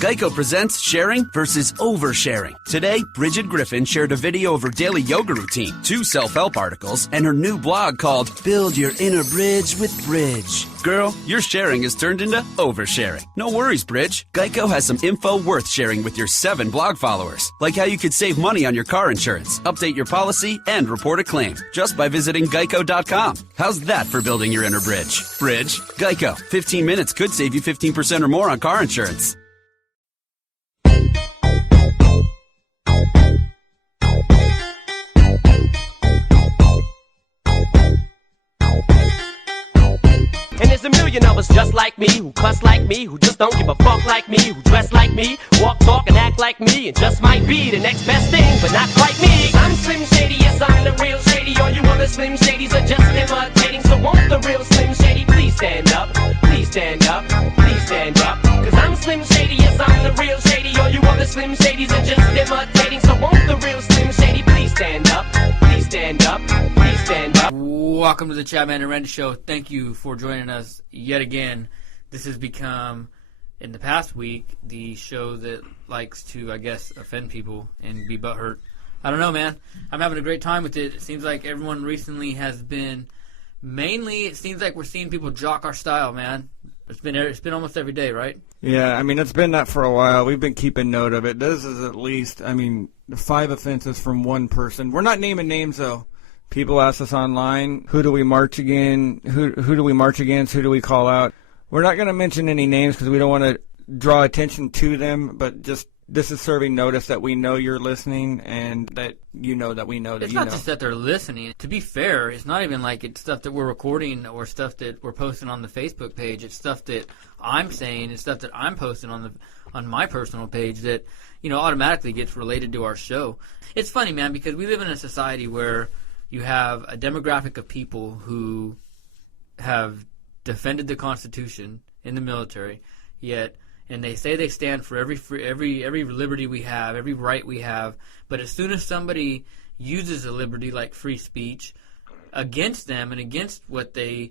Geico presents sharing versus oversharing. Today, Bridget Griffin shared a video of her daily yoga routine, 2 self-help articles, and her new blog called Build Your Inner Bridge with Bridge. Girl, your sharing has turned into oversharing. No worries, Bridge. Geico has some info worth sharing with your 7 blog followers, like how you could save money on your car insurance, update your policy, and report a claim just by visiting geico.com. How's that for building your inner bridge? Bridge? Geico. 15 minutes could save you 15% or more on car insurance. And there's a million of us just like me, who cuss like me, who just don't give a fuck like me, who dress like me, walk, talk, and act like me, and just might be the next best thing, but not quite me. I'm Slim Shady, yes, I'm the real Shady. All you other Slim Shadys are just imitating, so won't the real Slim Shady please stand up, please stand up, please stand up. Cause I'm Slim Shady, yes, I'm the real Shady. All you other Slim Shadys are just imitating, so won't the real Slim Shady please stand up, please stand up, please stand up. Welcome to the Chadman and Randy Show. Thank you for joining us yet again. This has become, in the past week, the show that likes to, I guess, offend people and be butthurt. I don't know, man. I'm having a great time with it. It seems like everyone recently has been, mainly, it seems like we're seeing people jock our style, man. It's been almost every day, right? Yeah, I mean, it's been that for a while. We've been keeping note of it. This is at least, 5 offenses from one person. We're not naming names, though. People ask us online, who do we march against? Who do we march against? Who do we call out? We're not going to mention any names because we don't want to draw attention to them, but just this is serving notice that we know you're listening and that you know that we know that it's you know. It's not just that they're listening. To be fair, it's not even like it's stuff that we're recording or stuff that we're posting on the Facebook page. It's stuff that I'm saying and stuff that I'm posting on my personal page that, automatically gets related to our show. It's funny, man, because we live in a society where you have a demographic of people who have defended the Constitution in the military, and they say they stand for every liberty we have, every right we have, but as soon as somebody uses a liberty like free speech against them and against what they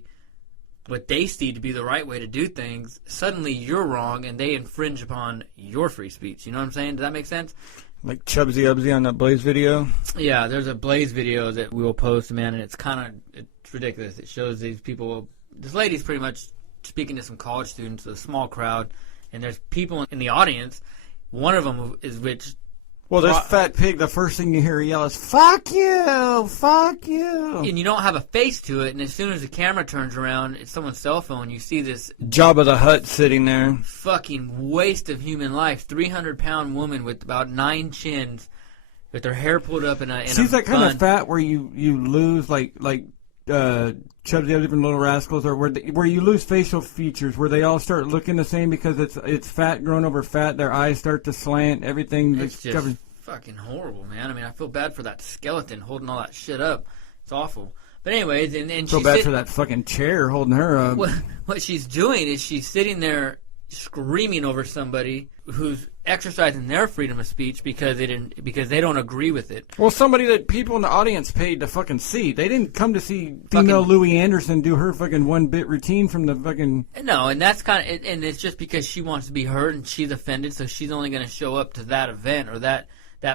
see to be the right way to do things, suddenly you're wrong and they infringe upon your free speech. You know what I'm saying? Does that make sense? Like Chubsy Ubsy on that Blaze video? Yeah, there's a Blaze video that we will post, man, and it's ridiculous. It shows these people, this lady's pretty much speaking to some college students, a small crowd, and there's people in the audience. One of them is which... Well, this fat pig, the first thing you hear yell is, "Fuck you! Fuck you!" And you don't have a face to it, and as soon as the camera turns around, it's someone's cell phone, you see this... Jabba the Hutt sitting there. Fucking waste of human life. 300-pound woman with about 9 chins, with her hair pulled up in a She's that kind of fat where you lose, like Chubby Different Little Rascals, or where you lose facial features, where they all start looking the same because it's fat grown over fat. Their eyes start to slant. Everything it's just covered. Fucking horrible, man. I feel bad for that skeleton holding all that shit up. It's awful. But anyways, and feel bad for that fucking chair holding her up. What she's doing is she's sitting there screaming over somebody who's exercising their freedom of speech because they don't agree with it. Well, somebody that people in the audience paid to fucking see. They didn't come to see female Louie Anderson do her fucking 1-bit routine from the fucking... No, and that's and it's just because she wants to be heard and she's offended, so she's only going to show up to that event or that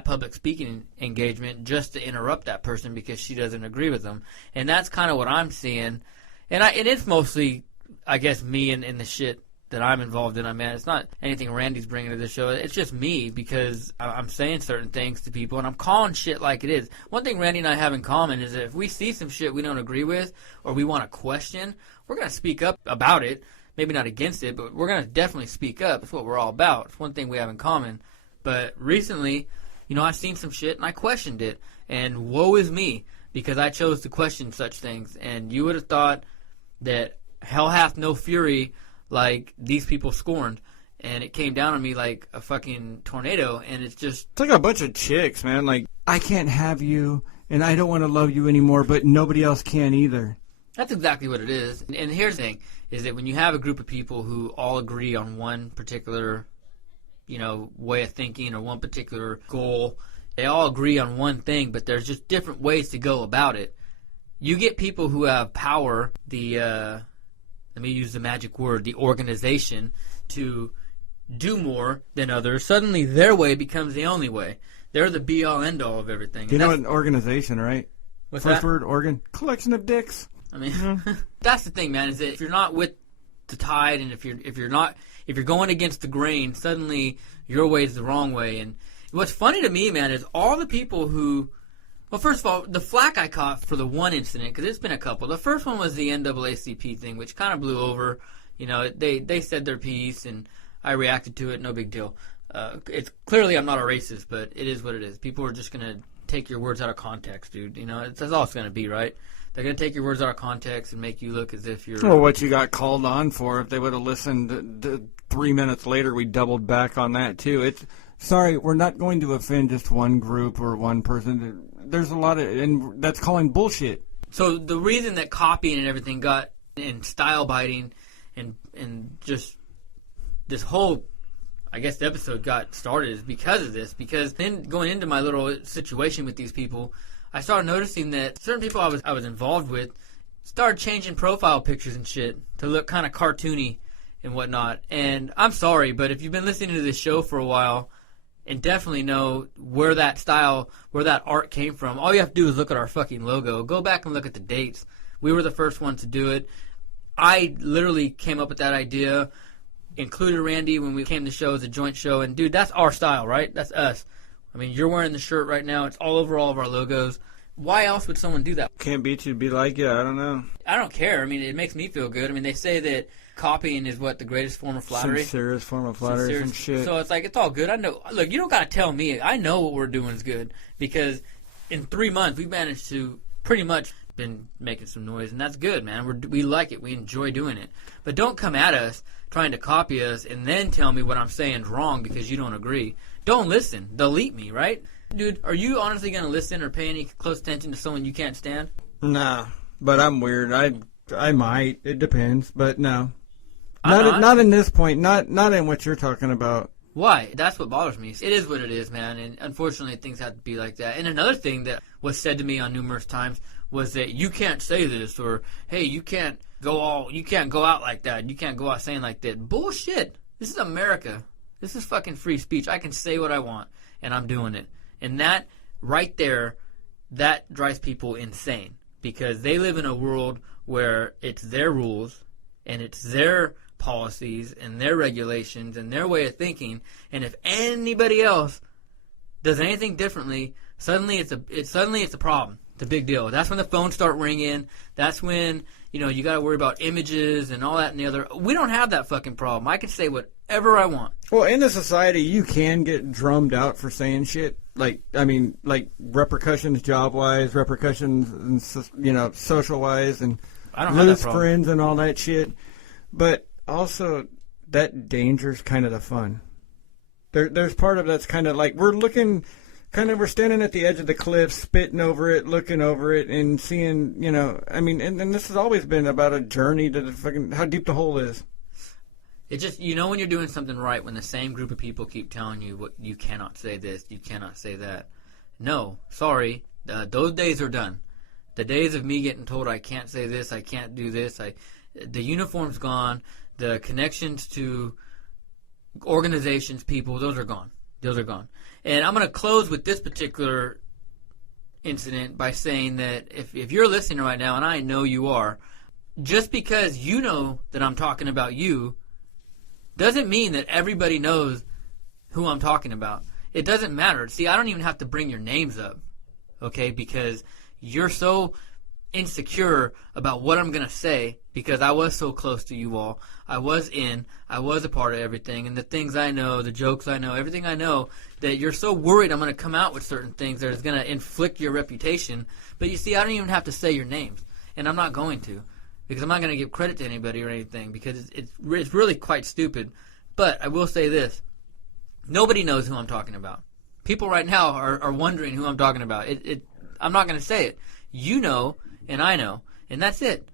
public speaking engagement just to interrupt that person because she doesn't agree with them. And that's kind of what I'm seeing. And it's mostly, I guess, me and the shit that I'm involved in. It's not anything Randy's bringing to the show. It's just me because I'm saying certain things to people and I'm calling shit like it is. One thing Randy and I have in common is that if we see some shit we don't agree with or we want to question, we're going to speak up about it. Maybe not against it, but we're going to definitely speak up. It's what we're all about. It's one thing we have in common. But recently, I've seen some shit and I questioned it. And woe is me because I chose to question such things. And you would have thought that hell hath no fury like these people scorned, and it came down on me like a fucking tornado, and it's like a bunch of chicks, man. Like, I can't have you, and I don't want to love you anymore, but nobody else can either. That's exactly what it is. And here's the thing, is that when you have a group of people who all agree on one particular, way of thinking or one particular goal, they all agree on one thing, but there's just different ways to go about it. You get people who have power, let me use the magic word, the organization, to do more than others, suddenly their way becomes the only way. They're the be-all, end-all of everything. You know an organization, right? What's First that? word, organ. Collection of dicks. I mean, that's the thing, man, is that if you're not with the tide and if you're going against the grain, suddenly your way is the wrong way. And what's funny to me, man, is all the people who... Well, first of all, the flack I caught for the one incident, because it's been a couple. The first one was the NAACP thing, which kind of blew over. You know, they said their piece, and I reacted to it. No big deal. It's clearly I'm not a racist, but it is what it is. People are just going to take your words out of context, dude. You know, that's all it's going to be, right? They're going to take your words out of context and make you look as if you're... Well, what you got called on for, if they would have listened 3 minutes later, we doubled back on that, too. It's... Sorry, we're not going to offend just one group or one person. There's a lot of, and that's calling bullshit. So the reason that copying and everything got, and style biting, and just this whole, I guess, the episode got started is because of this. Because then going into my little situation with these people, I started noticing that certain people I was involved with started changing profile pictures and shit to look kind of cartoony and whatnot. And I'm sorry, but if you've been listening to this show for a while, and definitely know where that style, where that art came from, all you have to do is look at our fucking logo. Go back and look at the dates. We were the first ones to do it. I literally came up with that idea, included Randy when we came to show as a joint show. And, dude, that's our style, right? That's us. I mean, you're wearing the shirt right now. It's all over all of our logos. Why else would someone do that? Can't beat you to be like you. I don't know. I don't care. I mean, it makes me feel good. I mean, they say that copying is what, the greatest form of flattery? Sincerest form of flattery, some shit. So it's like, it's all good. I know. Look, you don't got to tell me. I know what we're doing is good because in 3 months we've managed to pretty much been making some noise, and that's good, man. We like it. We enjoy doing it. But don't come at us trying to copy us and then tell me what I'm saying is wrong because you don't agree. Don't listen. Delete me, right? Dude, are you honestly going to listen or pay any close attention to someone you can't stand? Nah, but I'm weird. I might. It depends, but no. Not in this point. Not in what you're talking about. Why? That's what bothers me. It is what it is, man, and unfortunately things have to be like that. And another thing that was said to me on numerous times was that you can't say this, or hey, you can't go out like that. You can't go out saying like that. Bullshit. This is America. This is fucking free speech. I can say what I want, and I'm doing it. And that right there, that drives people insane because they live in a world where it's their rules and it's their policies and their regulations and their way of thinking. And if anybody else does anything differently, suddenly it's a problem. It's a big deal. That's when the phones start ringing. That's when, you got to worry about images and all that and the other. We don't have that fucking problem. I can say whatever I want. Well, in the society, you can get drummed out for saying shit. Like repercussions job-wise, repercussions, social-wise, and I don't have that lose problem. friends and all that shit. But also, that danger's kind of the fun. There's part of that's kind of like we're standing at the edge of the cliff, spitting over it, looking over it, and seeing, and this has always been about a journey to the fucking, how deep the hole is. It just, when you're doing something right when the same group of people keep telling you what you cannot say this, you cannot say that. No, sorry, those days are done. The days of me getting told I can't say this, I can't do this, the uniform's gone, the connections to organizations, people, those are gone. Those are gone. And I'm going to close with this particular incident by saying that if you're listening right now, and I know you are, just because you know that I'm talking about you doesn't mean that everybody knows who I'm talking about. It doesn't matter. See, I don't even have to bring your names up, okay, because you're so insecure about what I'm going to say because I was so close to you all. I was a part of everything, and the things I know, the jokes I know, everything I know, that you're so worried I'm going to come out with certain things that is going to inflict your reputation. But you see, I don't even have to say your names, and I'm not going to. Because I'm not going to give credit to anybody or anything because it's really quite stupid. But I will say this. Nobody knows who I'm talking about. People right now are wondering who I'm talking about. I'm not going to say it. You know and I know. And that's it.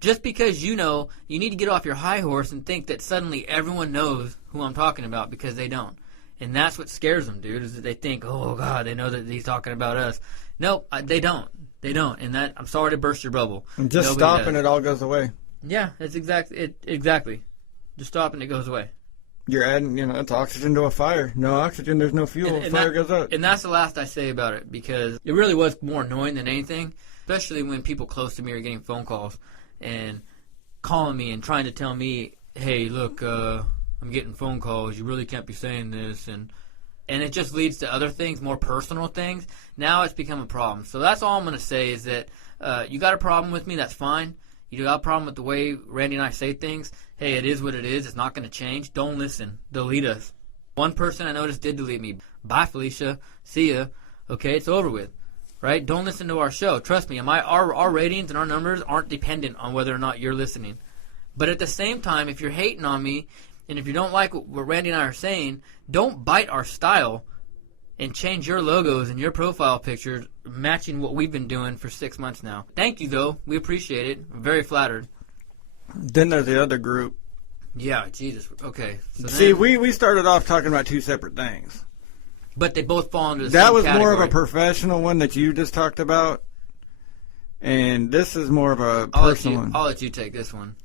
Just because you know, you need to get off your high horse and think that suddenly everyone knows who I'm talking about because they don't. And that's what scares them, dude, is that they think, oh, God, they know that he's talking about us. No, they don't. They don't, and that I'm sorry to burst your bubble. And just stop and it all goes away. Yeah, that's exactly. Just stop and it goes away. You're adding, it's oxygen to a fire. No oxygen, there's no fuel. Fire goes out. And that's the last I say about it, because it really was more annoying than anything, especially when people close to me are getting phone calls and calling me and trying to tell me, hey, look, I'm getting phone calls. You really can't be saying this. And it just leads to other things, more personal things. Now it's become a problem. So that's all I'm going to say is that you got a problem with me, that's fine. You got a problem with the way Randy and I say things, hey, it is what it is. It's not going to change. Don't listen. Delete us. One person I noticed did delete me. Bye, Felicia. See ya. Okay, it's over with. Right? Don't listen to our show. Trust me, our ratings and our numbers aren't dependent on whether or not you're listening. But at the same time, if you're hating on me, and if you don't like what Randy and I are saying, don't bite our style and change your logos and your profile pictures matching what we've been doing for 6 months now. Thank you, though. We appreciate it. I'm very flattered. Then there's the other group. Yeah, Jesus. Okay. So See, we started off talking about two separate things. But they both fall into the that same was category. more of a professional one that you just talked about, and this is more of a personal one. I'll let you take this one.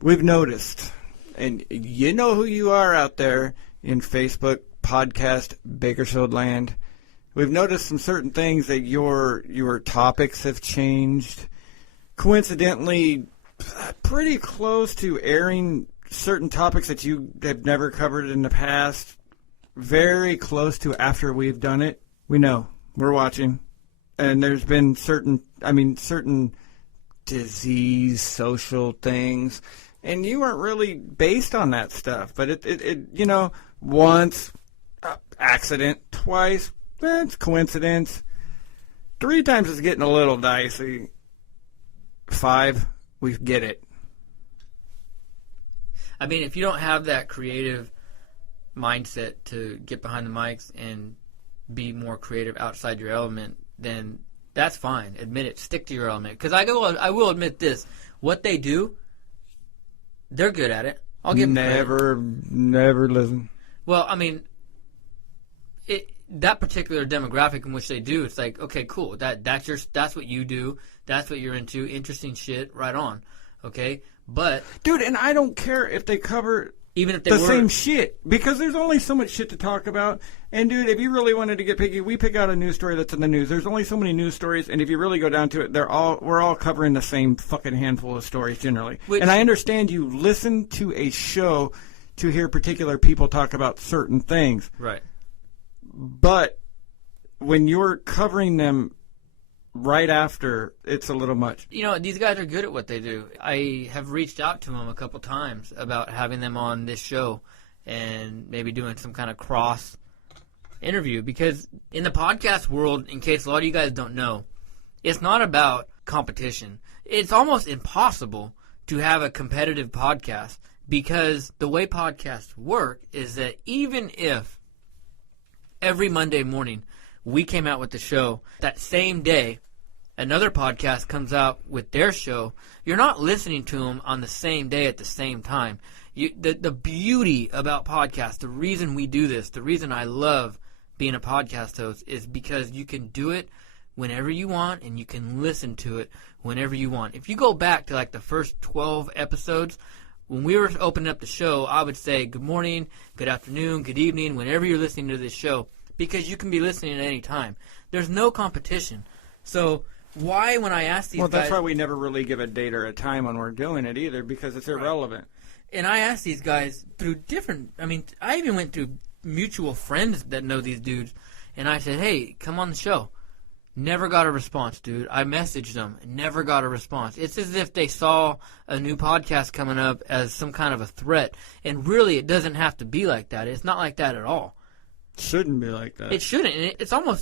We've noticed, and you know who you are out there in Facebook, podcast, Bakersfield land. We've noticed some certain things that your topics have changed. Coincidentally, pretty close to airing certain topics that you have never covered in the past. Very close to after we've done it. We know. We're watching. And there's been certain disease, social things. And you weren't really based on that stuff. But it once, accident. Twice, it's coincidence. 3 times it's getting a little dicey. 5, we get it. I mean, if you don't have that creative mindset to get behind the mics and be more creative outside your element, then that's fine. Admit it. Stick to your element. Because I will admit this. What they do, they're good at it. I'll give them credit. Never listen. Well, I mean, that particular demographic in which they do, it's like, okay, cool. That's what you do. That's what you're into. Interesting shit. Right on. Okay? But dude, and I don't care if they cover even if they the same shit, because there's only so much shit to talk about. And dude, if you really wanted to get picky, we pick out a news story that's in the news. There's only so many news stories, and if you really go down to it, we're all covering the same fucking handful of stories generally. And I understand you listen to a show to hear particular people talk about certain things. Right. But when you're covering them right after, it's a little much. These guys are good at what they do. I have reached out to them a couple times about having them on this show and maybe doing some kind of cross interview, because in the podcast world, in case a lot of you guys don't know, it's not about competition. It's almost impossible to have a competitive podcast, because the way podcasts work is that even if every Monday morning we came out with the show, that same day another podcast comes out with their show, you're not listening to them on the same day at the same time. The beauty about podcasts, the reason we do this, the reason I love being a podcast host, is because you can do it whenever you want and you can listen to it whenever you want. If you go back to like the first 12 episodes, when we were opening up the show, I would say good morning, good afternoon, good evening, whenever you're listening to this show, because you can be listening at any time. There's no competition. So why, when I ask these guys... Well, that's why we never really give a date or a time when we're doing it either, because it's irrelevant. Right. And I asked these guys through different... I even went through mutual friends that know these dudes, and I said, hey, come on the show. Never got a response, dude. I messaged them. Never got a response. It's as if they saw a new podcast coming up as some kind of a threat. And really, it doesn't have to be like that. It's not like that at all. Shouldn't be like that. It shouldn't. And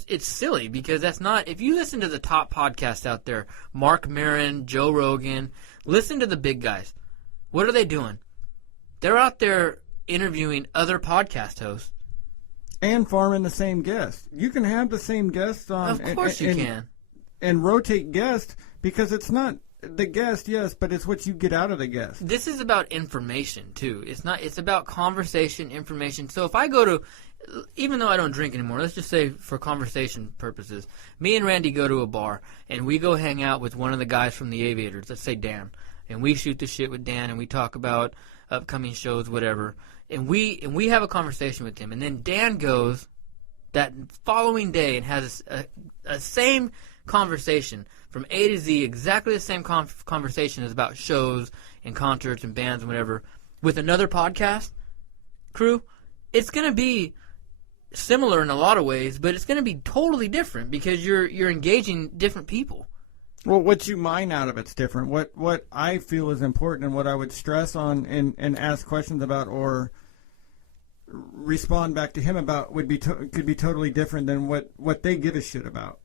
it's silly, because that's not... If you listen to the top podcasts out there, Mark Maron, Joe Rogan, listen to the big guys. What are they doing? They're out there interviewing other podcast hosts. And farming the same guests. You can have the same guests on. Of course you can. And rotate guests, because it's not the guest, yes, but it's what you get out of the guest. This is about information, too. It's about conversation, information. So if I go to... Even though I don't drink anymore, let's just say for conversation purposes, me and Randy go to a bar, and we go hang out with one of the guys from the Aviators, let's say Dan, and we shoot the shit with Dan, and we talk about upcoming shows, whatever. And we have a conversation with him, and then Dan goes that following day and has a same conversation from A to Z, exactly the same conversation is about shows and concerts and bands and whatever, with another podcast crew. It's going to be similar in a lot of ways, but it's going to be totally different because you're engaging different people. Well, what you mine out of it's different. What I feel is important and what I would stress on and ask questions about or respond back to him about could be totally different than what they give a shit about.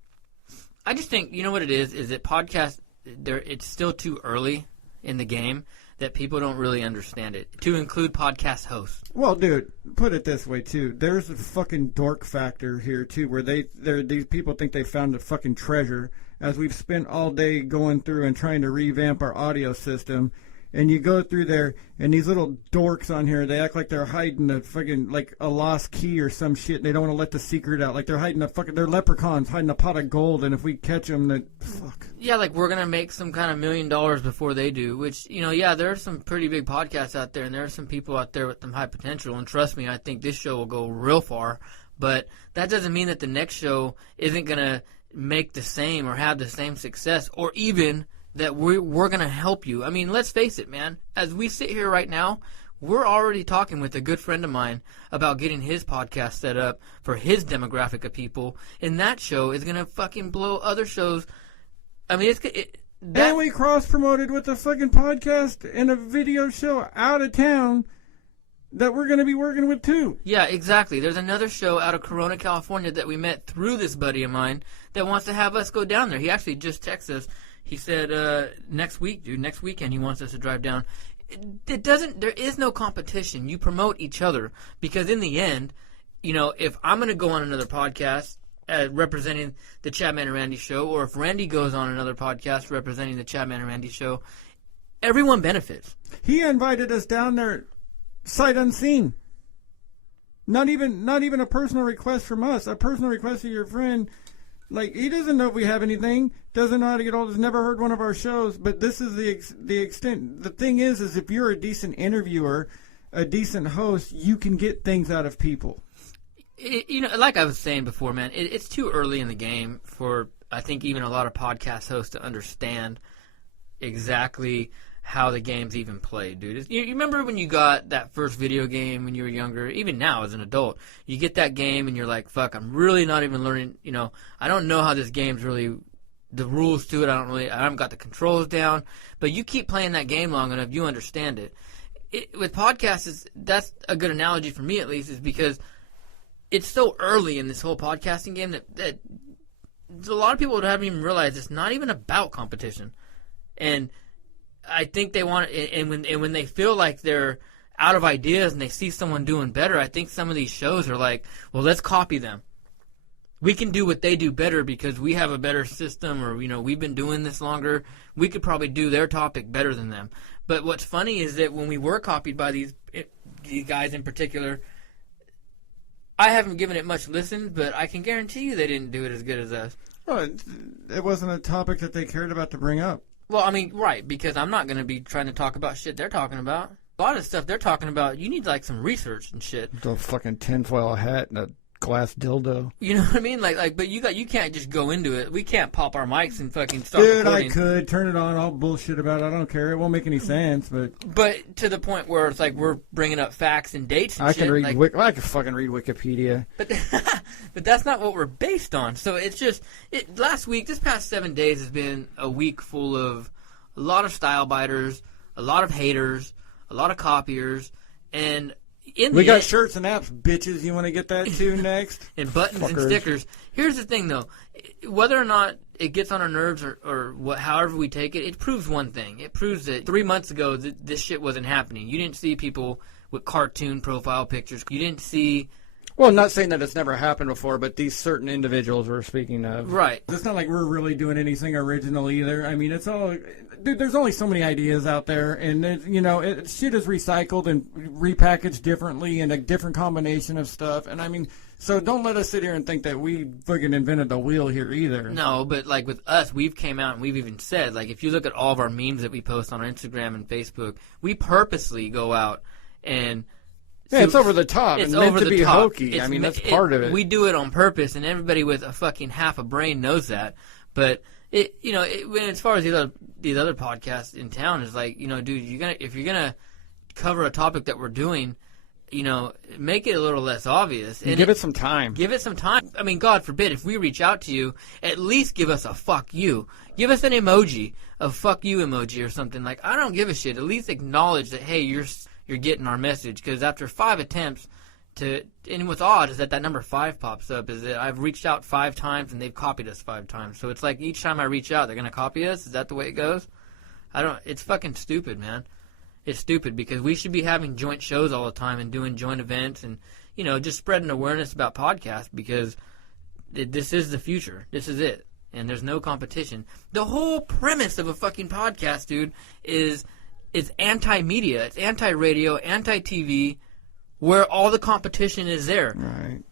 I just think, you know what it is that podcasts, it's still too early in the game that people don't really understand it, to include podcast hosts. Well, dude, put it this way, too. There's a fucking dork factor here, too, where these people think they found a fucking treasure, as we've spent all day going through and trying to revamp our audio system. And you go through there, and these little dorks on here, they act like they're hiding a fucking, like, a lost key or some shit, and they don't want to let the secret out. Like, they're hiding they're leprechauns hiding a pot of gold, and if we catch them, fuck. Yeah, like, we're going to make some kind of $1 million before they do, which, yeah, there are some pretty big podcasts out there, and there are some people out there with some high potential, and trust me, I think this show will go real far, but that doesn't mean that the next show isn't going to make the same or have the same success, or even that we're going to help you. I mean, let's face it, man. As we sit here right now, we're already talking with a good friend of mine about getting his podcast set up for his demographic of people, and that show is going to fucking blow other shows. I mean, and we cross-promoted with a fucking podcast and a video show out of town that we're going to be working with, too. Yeah, exactly. There's another show out of Corona, California that we met through this buddy of mine that wants to have us go down there. He actually just texted us. He said, next weekend he wants us to drive down. There is no competition. You promote each other because in the end, if I'm going to go on another podcast representing the Chadman and Randy show, or if Randy goes on another podcast representing the Chadman and Randy show, everyone benefits. He invited us down there sight unseen. Not even a personal request from us, a personal request of your friend. Like, he doesn't know if we have anything, doesn't know how to get hold of us, never heard one of our shows, but this is the extent. The thing is if you're a decent interviewer, a decent host, you can get things out of people. Like I was saying before, man, it's too early in the game for, I think, even a lot of podcast hosts to understand exactly how the game's even played, dude. You remember when you got that first video game when you were younger? Even now as an adult, you get that game and you're like, fuck, I'm really not even learning, I don't know how this game's really, the rules to it, I haven't got the controls down, but you keep playing that game long enough, you understand it. With podcasts, that's a good analogy for me at least, is because it's so early in this whole podcasting game that a lot of people haven't even realized it's not even about competition. And I think they want, and when they feel like they're out of ideas and they see someone doing better, I think some of these shows are like, well, let's copy them. We can do what they do better because we have a better system, or we've been doing this longer. We could probably do their topic better than them. But what's funny is that when we were copied by these guys in particular, I haven't given it much listen, but I can guarantee you they didn't do it as good as us. Well, it wasn't a topic that they cared about to bring up. Well, I mean, right, because I'm not going to be trying to talk about shit they're talking about. A lot of stuff they're talking about, you need, like, some research and shit. A fucking tinfoil hat and a glass dildo. You know what I mean? Like, but you can't just go into it. We can't pop our mics and fucking start recording. recording. I could. Turn it on. I'll bullshit about it. I don't care. It won't make any sense, but... But to the point where it's like we're bringing up facts and dates and shit. I can fucking read Wikipedia. But that's not what we're based on. So it's just... Last week, this past 7 days has been a week full of a lot of style biters, a lot of haters, a lot of copiers, and we got shirts and apps, bitches. You want to get that too next? And buttons and stickers. Here's the thing, though. Whether or not it gets on our nerves or however we take it, it proves one thing. It proves that 3 months ago this shit wasn't happening. You didn't see people with cartoon profile pictures. You didn't see... Well, not saying that it's never happened before, but these certain individuals we're speaking of. Right. It's not like we're really doing anything original either. I mean, it's all... Dude, there's only so many ideas out there, and, shit is recycled and repackaged differently in a different combination of stuff. And, I mean, so don't let us sit here and think that we fucking invented the wheel here either. No, but, like, with us, we've came out and we've even said, like, if you look at all of our memes that we post on our Instagram and Facebook, we purposely go out and... Yeah, it's over the top. It's meant over to the be top. hokey. I mean, that's part of it. We do it on purpose, and everybody with a fucking half a brain knows that. But as far as these other podcasts in town, is like, dude, if you're gonna cover a topic that we're doing, make it a little less obvious. And give it some time. Give it some time. I mean, God forbid, if we reach out to you, at least give us a fuck you. Give us an emoji, a fuck you emoji or something. Like, I don't give a shit. At least acknowledge that, hey, you're getting our message, because after 5 attempts and what's odd is that number 5 pops up, is that I've reached out 5 times and they've copied us 5 times. So it's like each time I reach out, they're going to copy us? Is that the way it goes? It's fucking stupid, man. It's stupid, because we should be having joint shows all the time and doing joint events and, just spreading awareness about podcasts, because this is the future. This is it. And there's no competition. The whole premise of a fucking podcast, dude, is anti-media. It's anti-radio, anti-TV, where all the competition is there. Right.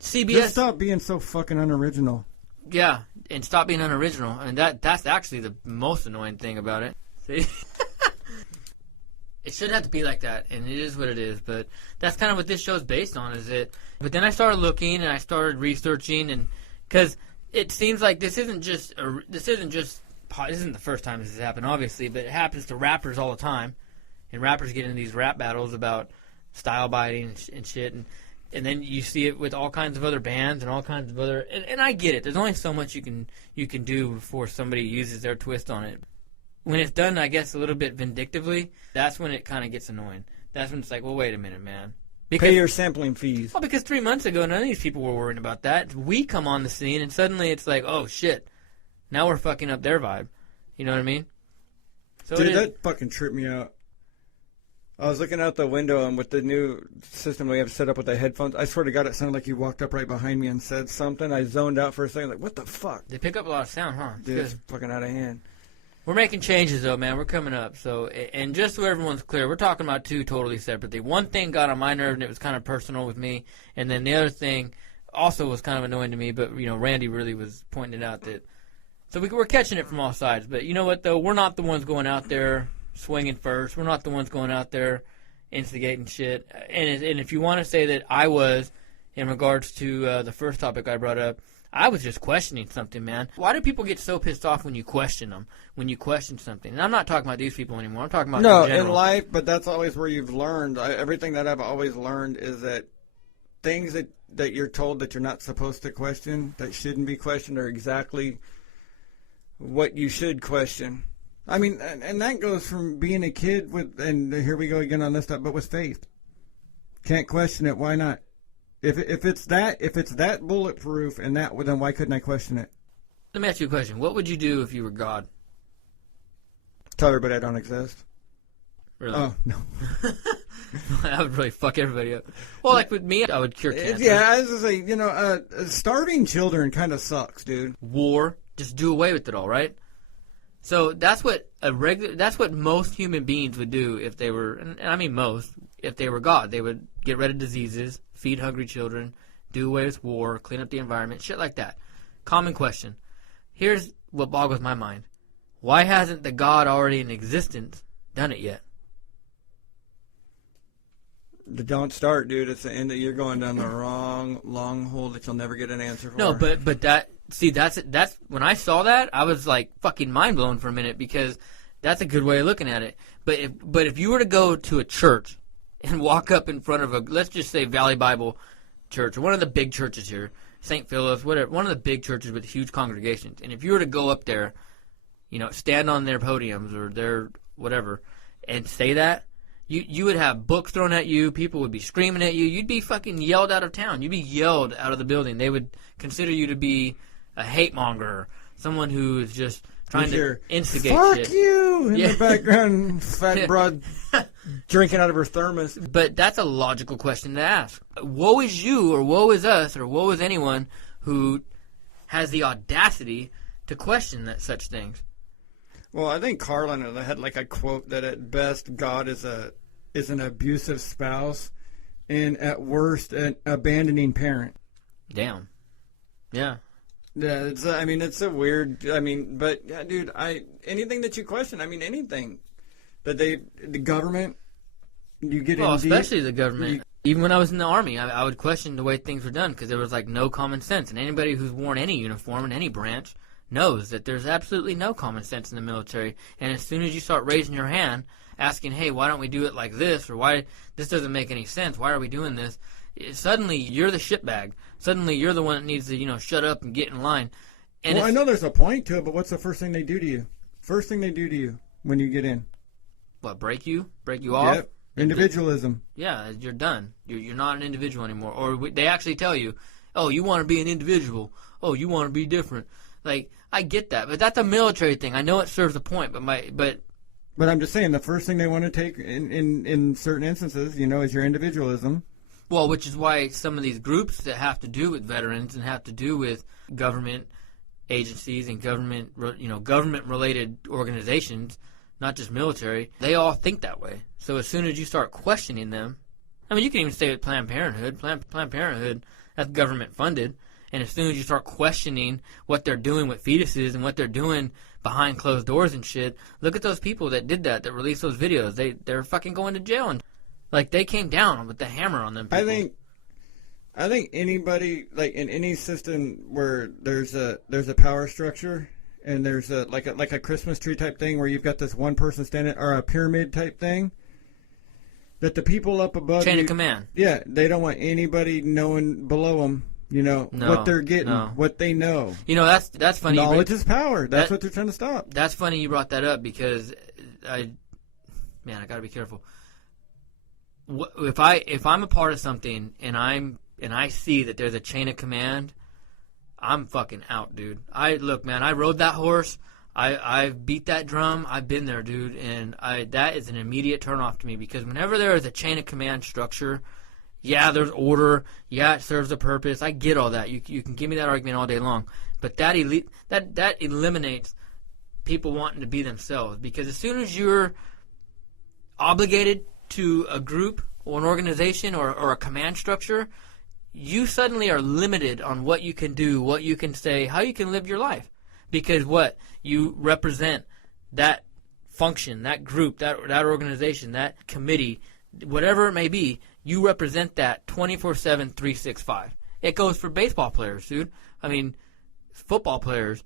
CBS. Just stop being so fucking unoriginal. Yeah, and stop being unoriginal. And that's actually the most annoying thing about it. See? It shouldn't have to be like that, and it is what it is. But that's kind of what this show is based on, is it? But then I started looking and I started researching, and because it seems like this isn't the first time this has happened, obviously, but it happens to rappers all the time, and rappers get into these rap battles about style biting and shit, and then you see it with all kinds of other bands and all kinds of other, and I get it. There's only so much you can do before somebody uses their twist on it. When it's done, I guess, a little bit vindictively, that's when it kind of gets annoying. That's when it's like, well, wait a minute, man. Pay your sampling fees. Well, because 3 months ago, none of these people were worrying about that. We come on the scene, and suddenly it's like, oh, shit. Now we're fucking up their vibe. You know what I mean? So dude, that fucking tripped me out. I was looking out the window, and with the new system we have set up with the headphones, I swear to God, it sounded like you walked up right behind me and said something. I zoned out for a second, like, what the fuck? They pick up a lot of sound, huh? Dude, it's fucking out of hand. We're making changes, though, man. We're coming up. So, and just so everyone's clear, we're talking about 2 totally separate things. One thing got on my nerve, and it was kind of personal with me. And then the other thing also was kind of annoying to me, but, Randy really was pointing it out that... So we're catching it from all sides. But you know what, though? We're not the ones going out there swinging first. We're not the ones going out there instigating shit. And if you want to say that I was, in regards to the first topic I brought up, I was just questioning something, man. Why do people get so pissed off when you question them, when you question something? And I'm not talking about these people anymore. I'm talking about in general. In life, but that's always where you've learned. Everything that I've always learned is that things that you're told that you're not supposed to question, that shouldn't be questioned, are exactly what you should question. I mean, and that goes from being a kid with, and here we go again on this stuff, but with faith. Can't question it. Why not? If it's that bulletproof and that, then why couldn't I question it? Let me ask you a question. What would you do if you were God? Tell everybody I don't exist. Really? Oh, no. That would really fuck everybody up. Well, like with me, I would cure cancer. Yeah, I was going to say, starving children kind of sucks, dude. War, just do away with it all, right? So that's what most human beings would do if they were, and I mean most, if they were God. They would get rid of diseases, feed hungry children, do away with war, clean up the environment, shit like that. Common question. Here's what boggles my mind. Why hasn't the God already in existence done it yet? Don't start, dude. It's the end that you're going down the wrong long hole that you'll never get an answer for. No, but that's when I saw that, I was like fucking mind blown for a minute, because that's a good way of looking at it. But if you were to go to a church and walk up in front of let's just say Valley Bible Church, or one of the big churches here, St. Philip's, whatever, one of the big churches with huge congregations, and if you were to go up there, stand on their podiums or their whatever, and say that, you would have books thrown at you, people would be screaming at you, you'd be fucking yelled out of town, you'd be yelled out of the building. They would consider you to be a hate monger, someone who is just trying to instigate fuck shit. You in the background, fat broad. drinking out of her thermos. But that's a logical question to ask. Woe is you, or woe is us, or woe is anyone who has the audacity to question such things. Well, I think Carlin had like a quote that at best God is an abusive spouse, and at worst an abandoning parent. Damn. Yeah. Yeah, it's a weird. But yeah, dude, anything that you question, anything that the government, you get well, in deep, especially the government. Even when I was in the Army, I would question the way things were done because there was like no common sense. And anybody who's worn any uniform in any branch knows that there's absolutely no common sense in the military. And as soon as you start raising your hand, asking, hey, why don't we do it like this? Or why this doesn't make any sense? Why are we doing this? Suddenly you're the shitbag. Suddenly you're the one that needs to, shut up and get in line. And I know there's a point to it, but what's the first thing they do to you? First thing they do to you when you get in? What, break you off? Yep. Individualism. Yeah, you're done. You're not an individual anymore. Or they actually tell you, oh, you want to be an individual. Oh, you want to be different. Like, I get that, but that's a military thing. I know it serves a point, but I'm just saying the first thing they want to take in certain instances, is your individualism. Well, which is why some of these groups that have to do with veterans and have to do with government agencies and government-related organizations, not just military, they all think that way. So as soon as you start questioning them, you can even say with Planned Parenthood. Planned Parenthood, that's government-funded. And as soon as you start questioning what they're doing with fetuses and what they're doing behind closed doors and shit, look at those people that did that released those videos. They're fucking going to jail. And like, they came down with the hammer on them people. I think anybody, like in any system where there's a power structure and there's a Christmas tree type thing where you've got this one person standing, or a pyramid type thing, that the people up above chain of command. Yeah, they don't want anybody knowing below them. What they're getting, what they know. That's funny. Knowledge is power. That's what they're trying to stop. That's funny you brought that up because I gotta be careful. If I'm a part of something and I see that there's a chain of command, I'm fucking out, dude. I rode that horse. I've beat that drum. I've been there, dude, and that is an immediate turnoff to me because whenever there is a chain of command structure. Yeah, there's order. Yeah, it serves a purpose. I get all that. You can give me that argument all day long. But that eliminates people wanting to be themselves. Because as soon as you're obligated to a group or an organization or a command structure, you suddenly are limited on what you can do, what you can say, how you can live your life. Because you represent that function, that group, that organization, that committee, whatever it may be. You represent that 24/7, 365. It goes for baseball players, dude. Football players,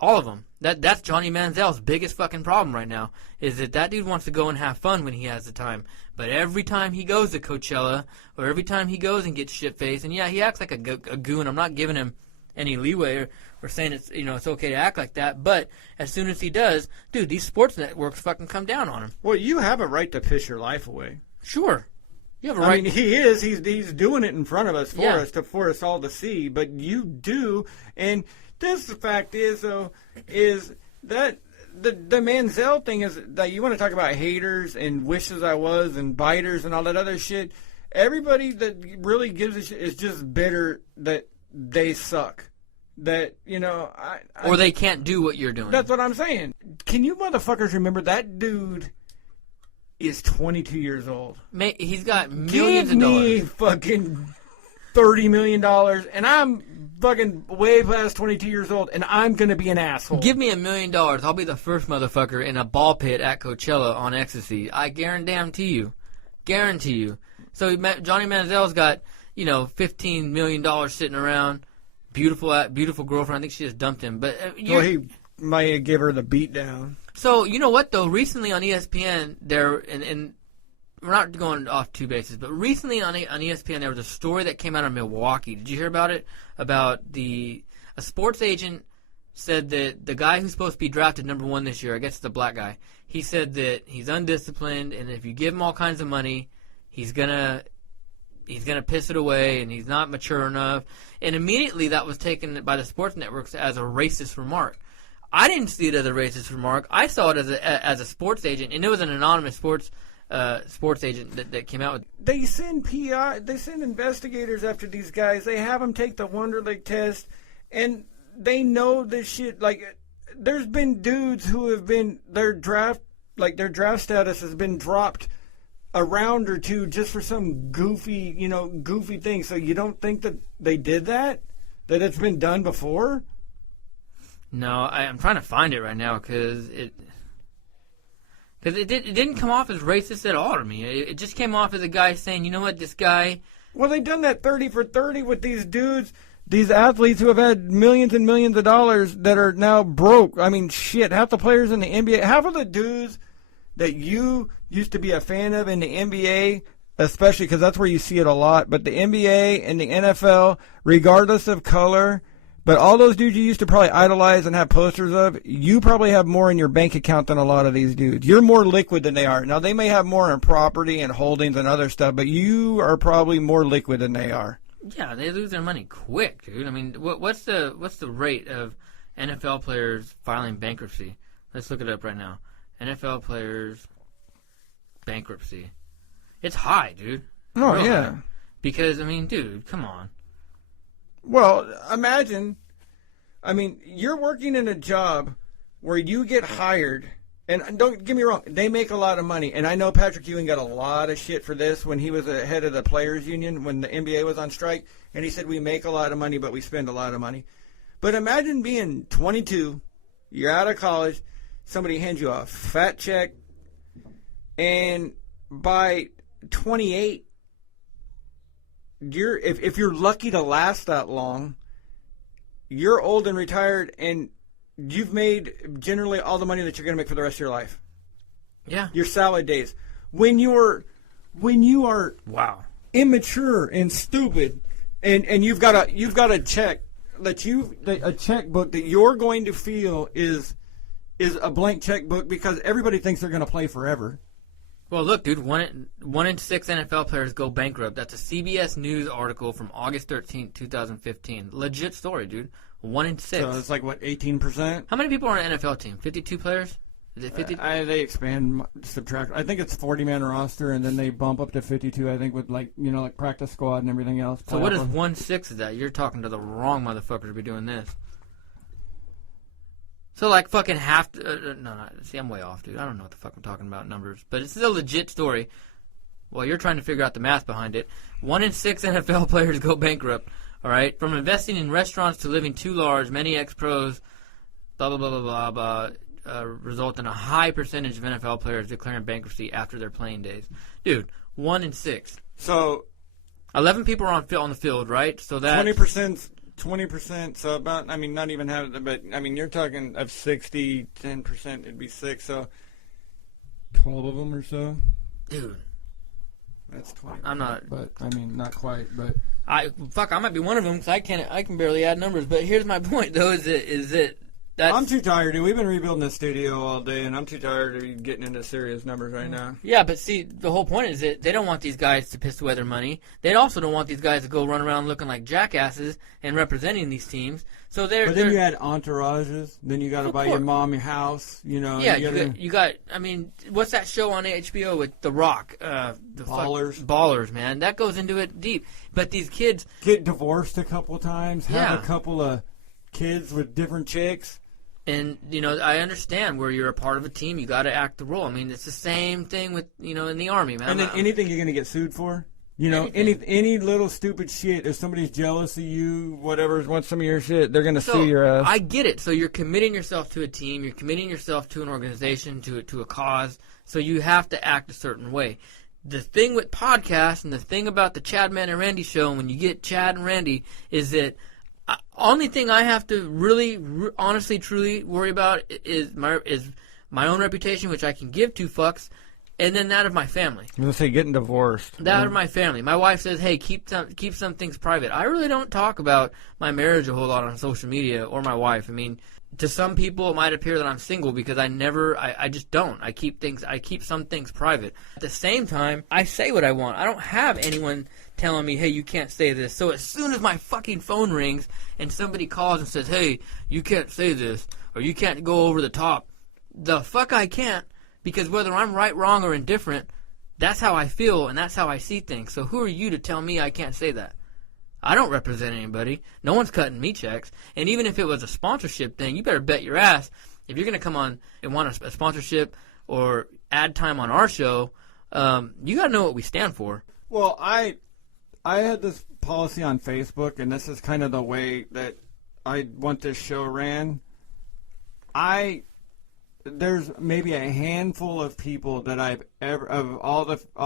all of them. That's Johnny Manziel's biggest fucking problem right now, is that dude wants to go and have fun when he has the time. But every time he goes to Coachella, or every time he goes and gets shit-faced, and yeah, he acts like a goon. I'm not giving him any leeway or saying it's okay to act like that. But as soon as he does, dude, these sports networks fucking come down on him. Well, you have a right to piss your life away. Sure. You have a right. He is. He's doing it in front of us for us all to see. But you do, and this the fact is though is that the Manziel thing is that you want to talk about haters and wishes I was and biters and all that other shit. Everybody that really gives a shit is just bitter that they suck. That or they can't do what you're doing. That's what I'm saying. Can you motherfuckers remember that dude? Is 22 years old. He's got millions of dollars. Give me fucking $30 million, and I'm fucking way past 22 years old, and I'm going to be an asshole. Give me $1 million. I'll be the first motherfucker in a ball pit at Coachella on ecstasy. I guarantee you. So Johnny Manziel's got, $15 million sitting around. Beautiful girlfriend. I think she just dumped him. But he might give her the beat down. So, you know what, though? Recently on ESPN, and we're not going off two bases, but recently on ESPN, there was a story that came out of Milwaukee. Did you hear about it? About a sports agent said that the guy who's supposed to be drafted number 1 this year, I guess it's a black guy, he said that he's undisciplined, and if you give him all kinds of money, he's gonna piss it away, and he's not mature enough. And immediately that was taken by the sports networks as a racist remark. I didn't see it as a racist remark. I saw it as a sports agent, and it was an anonymous sports sports agent that came out with. They send PI, they send investigators after these guys. They have them take the Wonderlic test, and they know this shit. Like, there's been dudes who have been their draft status has been dropped a round or two just for some goofy thing. So you don't think that they did that? That it's been done before? No, I'm trying to find it right now because it didn't come off as racist at all to me. It just came off as a guy saying, you know what, this guy. Well, they've done that 30 for 30 with these dudes, these athletes who have had millions and millions of dollars that are now broke. I mean, shit, half the players in the NBA, half of the dudes that you used to be a fan of in the NBA, especially because that's where you see it a lot, but the NBA and the NFL, regardless of color, but all those dudes you used to probably idolize and have posters of, you probably have more in your bank account than a lot of these dudes. You're more liquid than they are. Now, they may have more in property and holdings and other stuff, but you are probably more liquid than they are. Yeah, they lose their money quick, dude. I mean, what's the rate of NFL players filing bankruptcy? Let's look it up right now. NFL players bankruptcy. It's high, dude. Oh, Real yeah. high. Because, I mean, dude, come on. Well, imagine, I mean, you're working in a job where you get hired, and don't get me wrong, they make a lot of money. And I know Patrick Ewing got a lot of shit for this when he was the head of the players union, when the NBA was on strike, and he said we make a lot of money, but we spend a lot of money. But imagine being 22, you're out of college, somebody hands you a fat check, and by 28, if you're lucky to last that long, you're old and retired, and you've made generally all the money that you're going to make for the rest of your life. Yeah. Your salad days. When you are wow, immature and stupid, and you've got a check a checkbook that you're going to feel is a blank checkbook because everybody thinks they're going to play forever. Well, look, dude, one in 6 NFL players go bankrupt. That's a CBS News article from August 13th, 2015. Legit story, dude. 1 in 6. So it's like, what, 18%? How many people are on an NFL team? 52 players? Is it 50? They expand, subtract. I think it's 40-man roster, and then they bump up to 52, I think, with, like practice squad and everything else. So what is 1/6 of that? You're talking to the wrong motherfucker to be doing this. So, like, fucking half... see, I'm way off, dude. I don't know what the fuck I'm talking about numbers. But it's a legit story. Well, you're trying to figure out the math behind it. 1 in 6 NFL players go bankrupt, all right? From investing in restaurants to living too large, many ex-pros, blah, blah, blah, blah, blah, result in a high percentage of NFL players declaring bankruptcy after their playing days. Dude, 1 in 6. So... 11 people are on the field, right? So that... 20%, so about, not even having, but, you're talking of 60, 10%, it'd be 6, so 12 of them or so. Dude. That's 20. I'm not. But, not quite, but. I might be one of them because I can barely add numbers, but here's my point, though, is that I'm too tired, dude. We've been rebuilding the studio all day, and I'm too tired of getting into serious numbers right now. Yeah, but see, the whole point is that they don't want these guys to piss away their money. They also don't want these guys to go run around looking like jackasses and representing these teams. So But then you add entourages. Then you got to buy your mom your house. Yeah, you got. What's that show on HBO with The Rock? Ballers, man. That goes into it deep. But these kids get divorced a couple times. Have a couple of kids with different chicks. And, I understand where you're a part of a team, you got to act the role. It's the same thing with, in the Army, man. And then anything you're going to get sued for? Any little stupid shit, if somebody's jealous of you, whatever, wants some of your shit, they're going to sue your ass. I get it. So you're committing yourself to a team, you're committing yourself to an organization, to a cause, so you have to act a certain way. The thing with podcasts and the thing about the Chadman and Randy show, when you get Chad and Randy, is that only thing I have to really, honestly, truly worry about is my own reputation, which I can give 2 fucks, and then that of my family. I'm going to say getting divorced. That of my family. My wife says, hey, keep some things private. I really don't talk about my marriage a whole lot on social media or my wife. To some people, it might appear that I'm single because I just don't. I keep some things private. At the same time, I say what I want. I don't have anyone telling me, hey, you can't say this. So as soon as my fucking phone rings and somebody calls and says, hey, you can't say this or you can't go over the top, the fuck I can't, because whether I'm right, wrong, or indifferent, That's how I feel, and that's how I see things. So who are you to tell me I can't say that? I don't represent anybody. No one's cutting me checks. And even if it was a sponsorship thing, you better bet your ass, if you're going to come on and want a sponsorship or ad time on our show, you got to know what we stand for. Well, I had this policy on Facebook, and this is kind of the way that I want this show ran. There's maybe a handful of people that I've ever, of all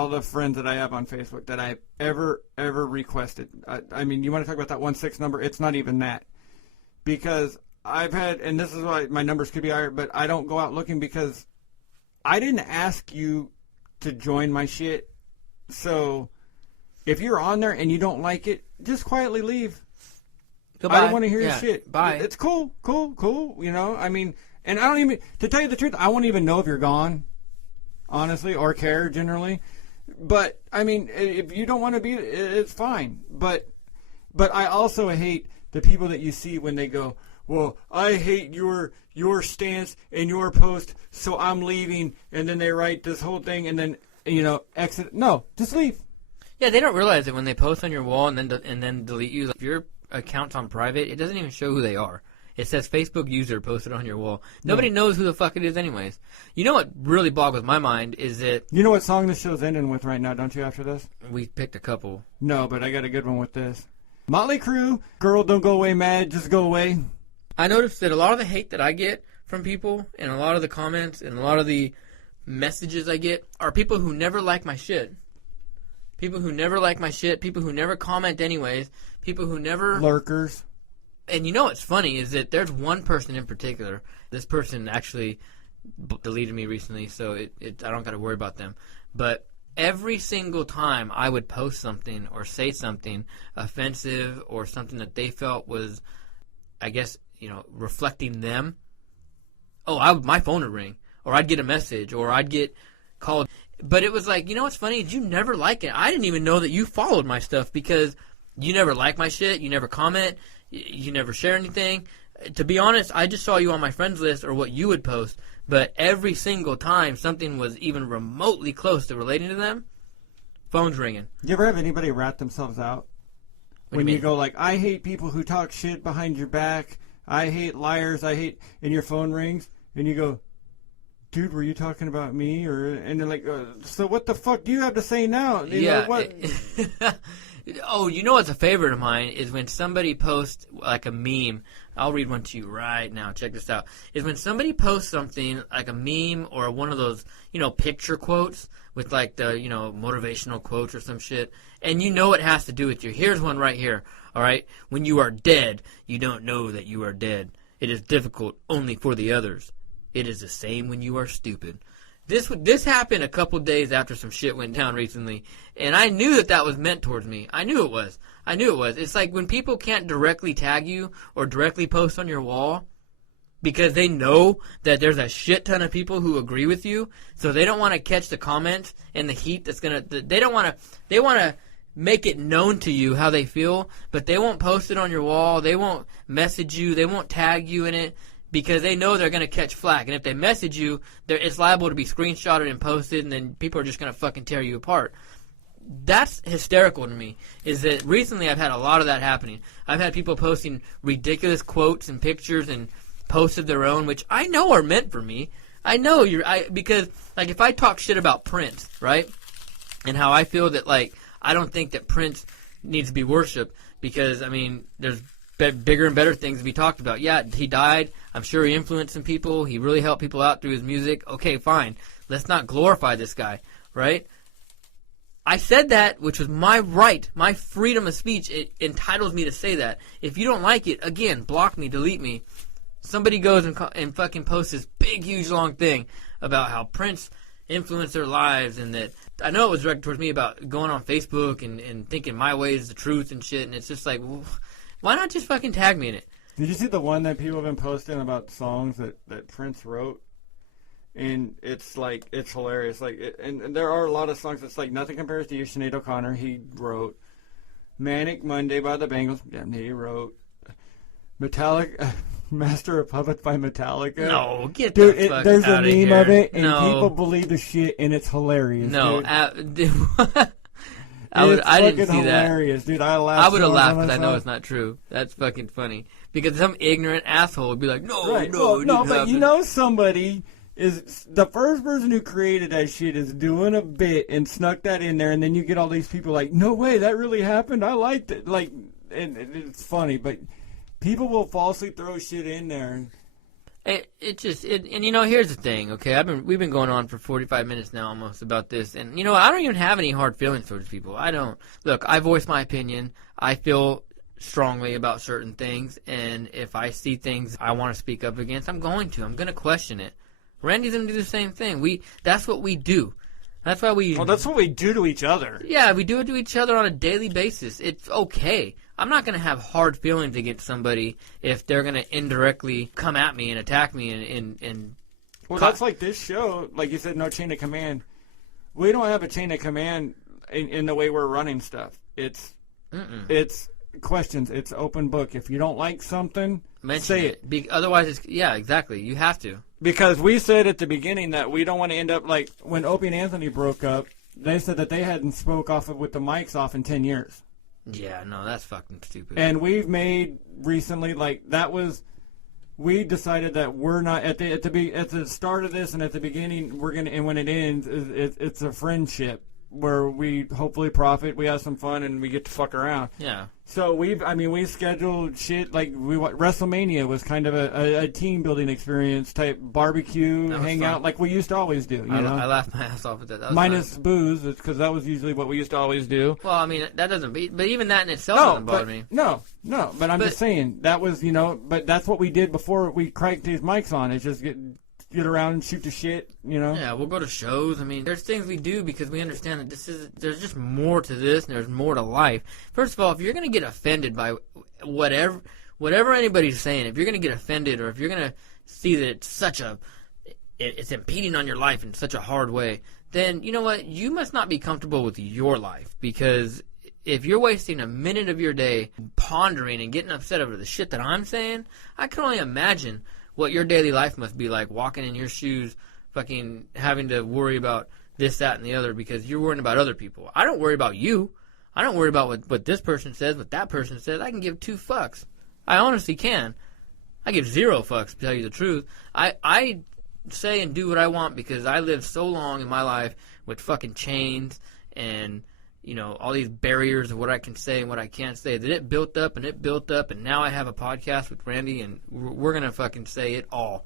the friends that I have on Facebook, that I've ever requested. I mean, you want to talk about that 16 number? It's not even that, because I've had, and this is why my numbers could be higher, but I don't go out looking, because I didn't ask you to join my shit. So if you're on there and you don't like it, just quietly leave. Goodbye. I don't want to hear your shit. Bye. It's cool. You know, I mean, and I don't even, to tell you the truth, I won't even know if you're gone, honestly, or care generally. But I mean, if you don't want to be, it's fine. But I also hate the people that you see when they go, well, I hate your stance and your post, so I'm leaving. And then they write this whole thing, and then, you know, exit. No, just leave. Yeah, they don't realize that when they post on your wall and then delete you. If your account's on private, it doesn't even show who they are. It says Facebook user posted on your wall. Nobody knows who the fuck it is anyways. You know what really boggles my mind is that... You know what song this show's ending with right now, don't you, after this? We picked a couple. No, but I got a good one with this. Motley Crue, Girl Don't Go Away Mad, Just Go Away. I noticed that a lot of the hate that I get from people, and a lot of the comments, and a lot of the messages I get, are people who never like my shit. People who never like my shit, people who never comment anyways, people who never... Lurkers. And you know what's funny is that there's one person in particular. This person actually deleted me recently, so I don't got to worry about them. But every single time I would post something or say something offensive or something that they felt was, I guess, you know, reflecting them, my phone would ring, or I'd get a message, or I'd get called. But it was like, you know what's funny? You never like it. I didn't even know that you followed my stuff, because you never like my shit, you never comment, you never share anything. To be honest, I just saw you on my friends list or what you would post, but every single time something was even remotely close to relating to them, phone's ringing. You ever have anybody rat themselves out? When you go like, I hate people who talk shit behind your back, I hate liars, and your phone rings, and you go, dude, were you talking about me? And they're like, so what the fuck do you have to say now? You know, what? Oh, you know what's a favorite of mine is when somebody posts like a meme. I'll read one to you right now. Check this out. Is when somebody posts something like a meme or one of those, you know, picture quotes with like the, you know, motivational quotes or some shit, and you know it has to do with you. Here's one right here. All right. When you are dead, you don't know that you are dead. It is difficult only for the others. It is the same when you are stupid. This happened a couple days after some shit went down recently, and I knew that was meant towards me. I knew it was. It's like when people can't directly tag you or directly post on your wall because they know that there's a shit ton of people who agree with you, so they don't want to catch the comments and the heat that's going to... They want to make it known to you how they feel, but they won't post it on your wall. They won't message you. They won't tag you in it, because they know they're going to catch flack. And if they message you, it's liable to be screenshotted and posted, and then people are just going to fucking tear you apart. That's hysterical to me, is that recently I've had a lot of that happening. I've had people posting ridiculous quotes and pictures and posts of their own, which I know are meant for me. I know because, like, if I talk shit about Prince, right, and how I feel that, like, I don't think that Prince needs to be worshipped because, I mean, there's bigger and better things to be talked about. Yeah, he died. I'm sure he influenced some people. He really helped people out through his music. Okay, fine. Let's not glorify this guy, right? I said that, which was my right, my freedom of speech. It entitles me to say that. If you don't like it, again, block me, delete me. Somebody goes and fucking posts this big, huge, long thing about how Prince influenced their lives, and that I know it was directed towards me about going on Facebook and thinking my way is the truth and shit, and it's just like, well, why not just fucking tag me in it? Did you see the one that people have been posting about songs that Prince wrote? And it's like, it's hilarious. Like, and there are a lot of songs that's like Nothing Compares to You, Sinead O'Connor, he wrote. Manic Monday by the Bangles, yeah, he wrote. Metallica, Master of Puppets by Metallica? No, get Dude, the fuck there's a out meme here. of it, and No. people believe the shit, and it's hilarious. No, dude. I didn't It's see fucking hilarious, dude. I laughed. that. I would have so laughed hard because I when know saw it's not true. That's fucking funny. Because some ignorant asshole would be like, no, Right. no, Well, it no, didn't but happen. you know somebody is the first person who created that shit is doing a bit and snuck that in there, and then you get all these people like, no way, that really happened. I liked it. Like, and it's funny, but people will falsely throw shit in there. And you know, here's the thing, okay? We've been going on for 45 minutes now almost about this, and you know, I don't even have any hard feelings towards people. I don't. Look, I voice my opinion. I feel strongly about certain things, and if I see things I want to speak up against, I'm going to question it. Randy's gonna do the same thing. That's what we do. That's why we. Well, that's what we do to each other. Yeah, we do it to each other on a daily basis. It's okay. I'm not going to have hard feelings against somebody if they're going to indirectly come at me and attack me and Well, that's like this show. Like you said, no chain of command. We don't have a chain of command in the way we're running stuff. It's questions. It's open book. If you don't like something, say it. Otherwise, exactly. You have to. Because we said at the beginning that we don't want to end up like when Opie and Anthony broke up. They said that they hadn't spoke off with the mics off in 10 years. Yeah, no, that's fucking stupid. And we've made recently we decided that we're not at the start of this and at the beginning we're gonna, and when it ends it's a friendship where we hopefully profit, we have some fun, and we get to fuck around. Yeah. So we scheduled shit like WrestleMania was kind of a team building experience type barbecue hangout like we used to always do. You know? I laughed my ass off at that. That was minus fun. booze, because that was usually what we used to always do. Well, I mean that doesn't be, but even that in itself doesn't bother me. No, but I'm just saying that was but that's what we did before we cranked these mics on. It's just get around and shoot the shit, you know? Yeah, we'll go to shows. I mean, there's things we do because we understand that there's just more to this and there's more to life. First of all, if you're going to get offended by whatever anybody's saying, if you're going to get offended or if you're going to see that it's impeding on your life in such a hard way, then you know what? You must not be comfortable with your life, because if you're wasting a minute of your day pondering and getting upset over the shit that I'm saying, I can only imagine what your daily life must be like, walking in your shoes, fucking having to worry about this, that, and the other because you're worrying about other people. I don't worry about you. I don't worry about what this person says, what that person says. I can give 2 fucks. I honestly can. I give 0 fucks, to tell you the truth. I say and do what I want because I lived so long in my life with fucking chains and, you know, all these barriers of what I can say and what I can't say, that it built up, and now I have a podcast with Randy, and we're going to fucking say it all.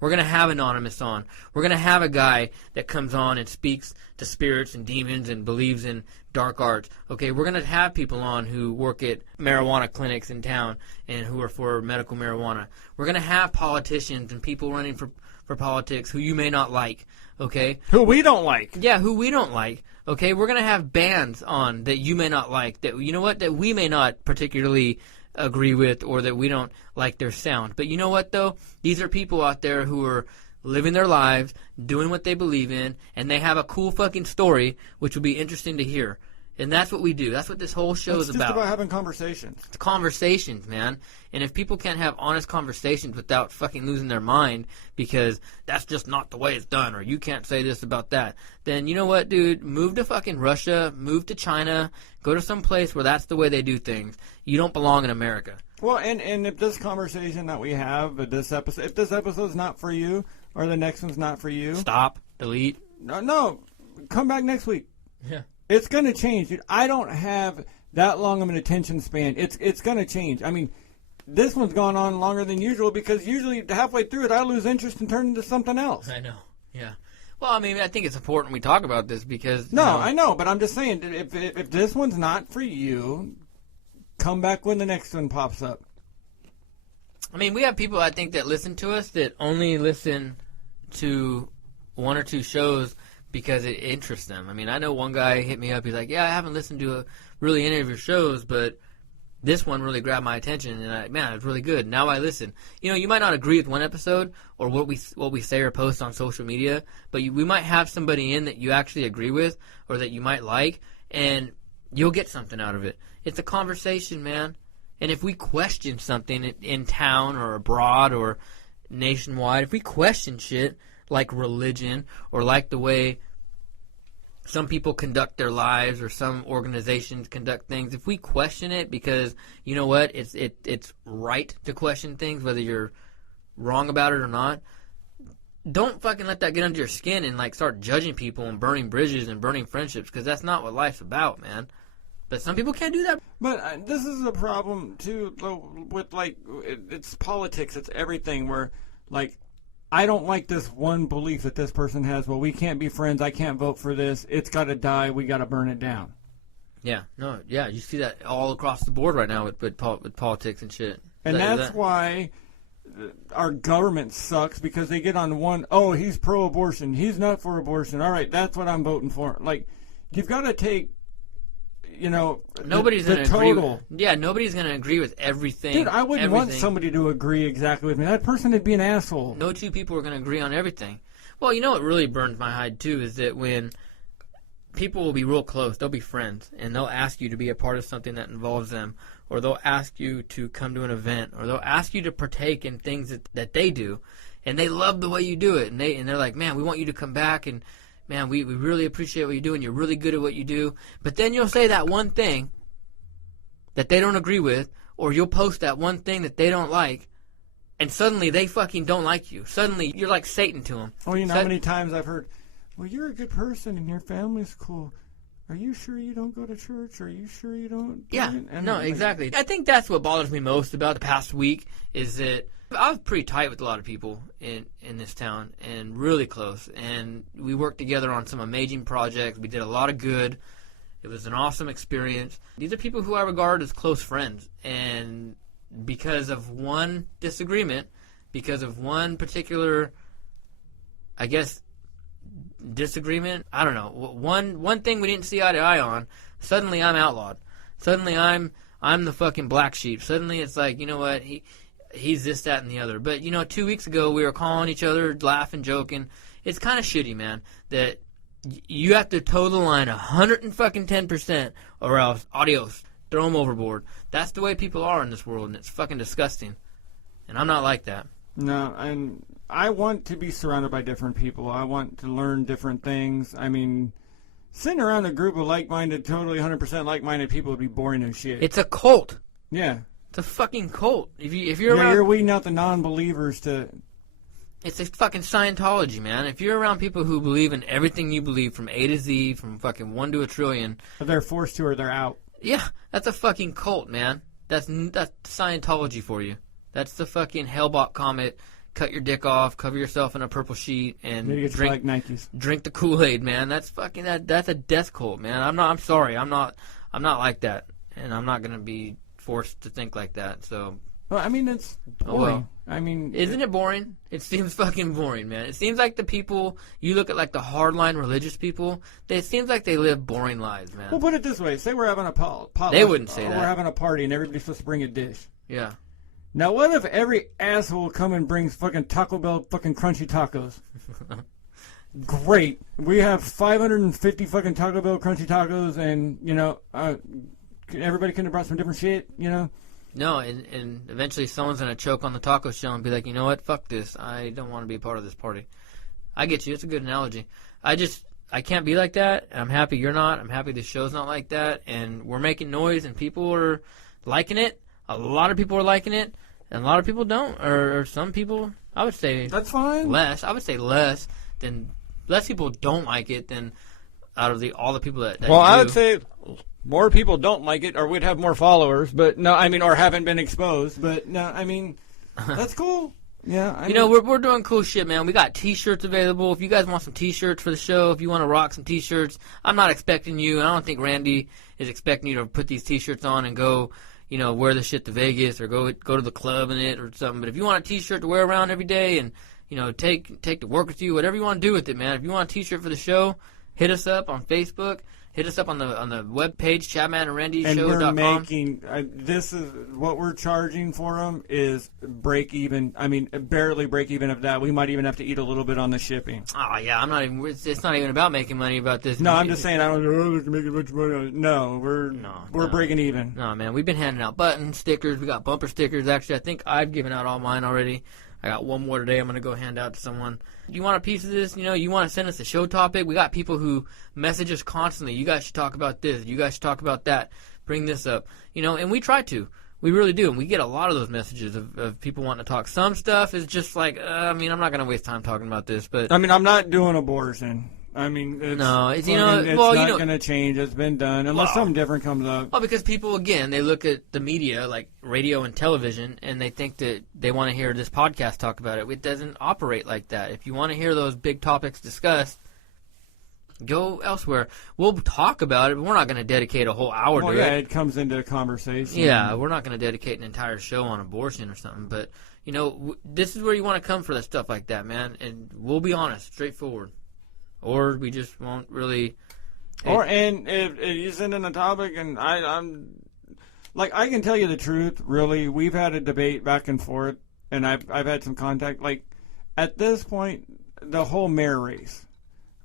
We're going to have Anonymous on. We're going to have a guy that comes on and speaks to spirits and demons and believes in dark arts. Okay, we're going to have people on who work at marijuana clinics in town and who are for medical marijuana. We're going to have politicians and people running for politics who you may not like, okay? Who we don't like. Yeah, who we don't like. Okay, we're going to have bands on that you may not like, that, you know what, that we may not particularly agree with or that we don't like their sound. But you know what, though? These are people out there who are living their lives, doing what they believe in, and they have a cool fucking story, which will be interesting to hear. And that's what we do. That's what this whole show is about. It's just about having conversations. It's conversations, man. And if people can't have honest conversations without fucking losing their mind because that's just not the way it's done, or you can't say this about that, then you know what, dude? Move to fucking Russia, move to China, go to some place where that's the way they do things. You don't belong in America. Well, and if this conversation that we have, if this episode's not for you, or the next one's not for you, stop, delete. No, come back next week. Yeah. It's going to change, dude. I don't have that long of an attention span. It's going to change. I mean, this one's gone on longer than usual because usually halfway through it, I lose interest and turn into something else. I know. Yeah. Well, I mean, I think it's important we talk about this because... No, I know, but I'm just saying, if this one's not for you, come back when the next one pops up. I mean, we have people, I think, that listen to us that only listen to 1 or 2 shows because it interests them. I mean, I know one guy hit me up. He's like, yeah, I haven't listened to really any of your shows, but this one really grabbed my attention, and man, it's really good. Now I listen. You know, you might not agree with one episode or what we say or post on social media, but we might have somebody in that you actually agree with or that you might like, and you'll get something out of it. It's a conversation, man. And if we question something in town or abroad or nationwide, if we question shit like religion or like the way some people conduct their lives or some organizations conduct things, if we question it because, you know what, it's right to question things whether you're wrong about it or not, don't fucking let that get under your skin and like start judging people and burning bridges and burning friendships, because that's not what life's about, man. But some people can't do that. But this is a problem too, though, with like it's politics, it's everything. Where like I don't like this one belief that this person has. Well, we can't be friends. I can't vote for this. It's got to die. We got to burn it down. Yeah, no, yeah, you see that all across the board right now with politics and shit. And that's why our government sucks, because they get on one, oh, he's pro-abortion, he's not for abortion, all right, that's what I'm voting for. Like, you've got to take, you know, nobody's the gonna total. Nobody's going to agree with everything. Dude, I wouldn't want somebody to agree exactly with me. That person would be an asshole. No two people are going to agree on everything. Well, you know what really burns my hide, too, is that when people will be real close, they'll be friends, and they'll ask you to be a part of something that involves them, or they'll ask you to come to an event, or they'll ask you to partake in things that they do, and they love the way you do it, and they're like, man, we want you to come back, and man, we really appreciate what you do, and you're really good at what you do. But then you'll say that one thing that they don't agree with, or you'll post that one thing that they don't like, and suddenly they fucking don't like you. Suddenly you're like Satan to them. Oh, you know how many times I've heard, well, you're a good person and your family's cool. Are you sure you don't go to church? Are you sure you don't? Yeah, no, exactly. I think that's what bothers me most about the past week is that I was pretty tight with a lot of people in this town and really close. And we worked together on some amazing projects. We did a lot of good. It was an awesome experience. These are people who I regard as close friends. And because of one disagreement, because of one particular, I guess, disagreement, I don't know, one thing we didn't see eye to eye on, suddenly I'm outlawed. Suddenly I'm the fucking black sheep. Suddenly it's like, you know what, he's this, that, and the other. But, you know, 2 weeks ago we were calling each other, laughing, joking. It's kind of shitty, man, that you have to toe the line 110% or else, adios, throw them overboard. That's the way people are in this world, and it's fucking disgusting. And I'm not like that. No, and I want to be surrounded by different people. I want to learn different things. I mean, sitting around a group of like-minded, totally 100% like-minded people would be boring as shit. It's a cult. Yeah. It's a fucking cult. If you're around, you're weeding out the non-believers to... It's a fucking Scientology, man. If you're around people who believe in everything you believe from A to Z, from fucking 1 to a trillion... If they're forced to or they're out. Yeah, that's a fucking cult, man. That's Scientology for you. That's the fucking Hellbot comet. Cut your dick off, cover yourself in a purple sheet, and drink Nikes. Drink the Kool-Aid, man. That's fucking that's a death cult, man. I'm sorry. I'm not like that, and I'm not gonna be forced to think like that. So. Well, I mean, it's boring. Well. I mean, isn't it boring? It seems fucking boring, man. It seems like the people you look at, like the hardline religious people. It seems like they live boring lives, man. Well, put it this way: say we're having a potluck. They wouldn't say that. We're having a party, and everybody's supposed to bring a dish. Yeah. Now, what if every asshole come and brings fucking Taco Bell fucking crunchy tacos? Great. We have 550 fucking Taco Bell crunchy tacos, and, you know, everybody could have brought some different shit, you know? No, and eventually someone's going to choke on the taco shell and be like, you know what, fuck this. I don't want to be a part of this party. I get you. It's a good analogy. I can't be like that, and I'm happy you're not. I'm happy the show's not like that, and we're making noise, and people are liking it. A lot of people are liking it. And a lot of people don't, or some people, I would say that's fine. Less, I would say less people don't like it than out of all the people that well, do. I would say more people don't like it, or we'd have more followers. But no, I mean, or haven't been exposed. But no, I mean, that's cool. Yeah, you know, we're doing cool shit, man. We got T-shirts available. If you guys want some T-shirts for the show, if you want to rock some T-shirts, I'm not expecting you. I don't think Randy is expecting you to put these T-shirts on and go. You know, wear the shit to Vegas or go to the club in it or something. But if you want a T-shirt to wear around every day and, you know, take to work with you, whatever you want to do with it, man. If you want a T-shirt for the show, hit us up on Facebook. hit us up on the webpage, ChadmanandRandyShow.com. And we're making, this is, what we're charging for them is break even. I mean, barely break even of that. We might even have to eat a little bit on the shipping. Oh, yeah, it's not even about making money about this. No, I'm just saying, I don't know, making much money. No, we're breaking even. No, man, we've been handing out buttons, stickers. We got bumper stickers. Actually, I think I've given out all mine already. I got one more today I'm going to go hand out to someone. You want a piece of this? You want to send us a show topic? We got people who message us constantly. You guys should talk about this. You guys should talk about that. Bring this up. And we try to. We really do. And we get a lot of those messages of people wanting to talk. Some stuff is just like, I'm not going to waste time talking about this. But I'm not doing abortion. It's not going to change. It's been done unless something different comes up. Well, because people, again, they look at the media like radio and television, and they think that they want to hear this podcast talk about it. It doesn't operate like that. If you want to hear those big topics discussed, go elsewhere. We'll talk about it, but we're not going to dedicate a whole hour to it. Yeah, it comes into conversation. Yeah, we're not going to dedicate an entire show on abortion or something. But, this is where you want to come for that stuff like that, man. And we'll be honest, straightforward. Or we just won't really. And if you send in a topic, and I'm like, I can tell you the truth. Really, we've had a debate back and forth, and I've had some contact. Like at this point, the whole mayor race,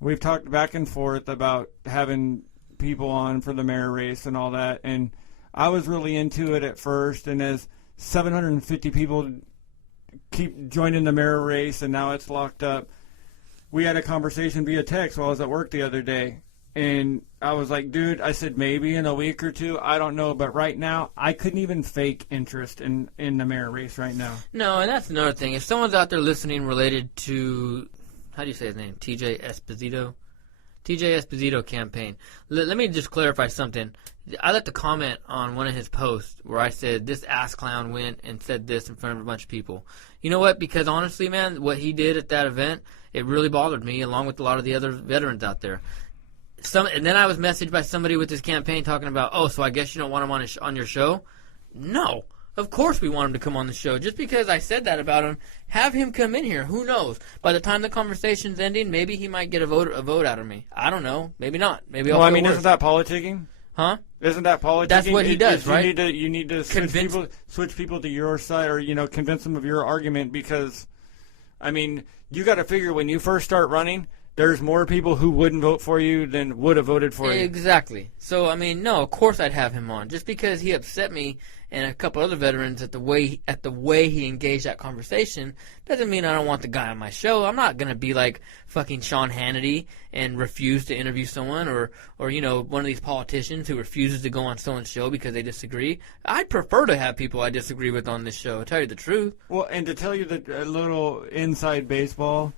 we've talked back and forth about having people on for the mayor race and all that. And I was really into it at first, and as 750 people keep joining the mayor race, and now it's locked up. We had a conversation via text while I was at work the other day, and I was like, dude, I said maybe in a week or two, I don't know, but right now, I couldn't even fake interest in the mayor race right now. No, and that's another thing. If someone's out there listening related to, how do you say his name, TJ Esposito campaign, let me just clarify something. I left a comment on one of his posts where I said this ass clown went and said this in front of a bunch of people. You know what? Because honestly, man, what he did at that event, it really bothered me, along with a lot of the other veterans out there. And then I was messaged by somebody with this campaign talking about, so I guess you don't want him on your show? No. Of course we want him to come on the show. Just because I said that about him, have him come in here. Who knows? By the time the conversation's ending, maybe he might get a vote out of me. I don't know. Maybe not. Maybe I'll feel worse. Isn't that politicking? Huh? Isn't that politicking? That's what he does, right? You need to switch people to your side, or convince them of your argument, because, you got to figure when you first start running, there's more people who wouldn't vote for you than would have voted for you. Exactly. So, no, of course I'd have him on. Just because he upset me and a couple other veterans at the way he engaged that conversation doesn't mean I don't want the guy on my show. I'm not going to be like fucking Sean Hannity and refuse to interview someone, or one of these politicians who refuses to go on someone's show because they disagree. I'd prefer to have people I disagree with on this show, to tell you the truth. Well, and to tell you a little inside baseball,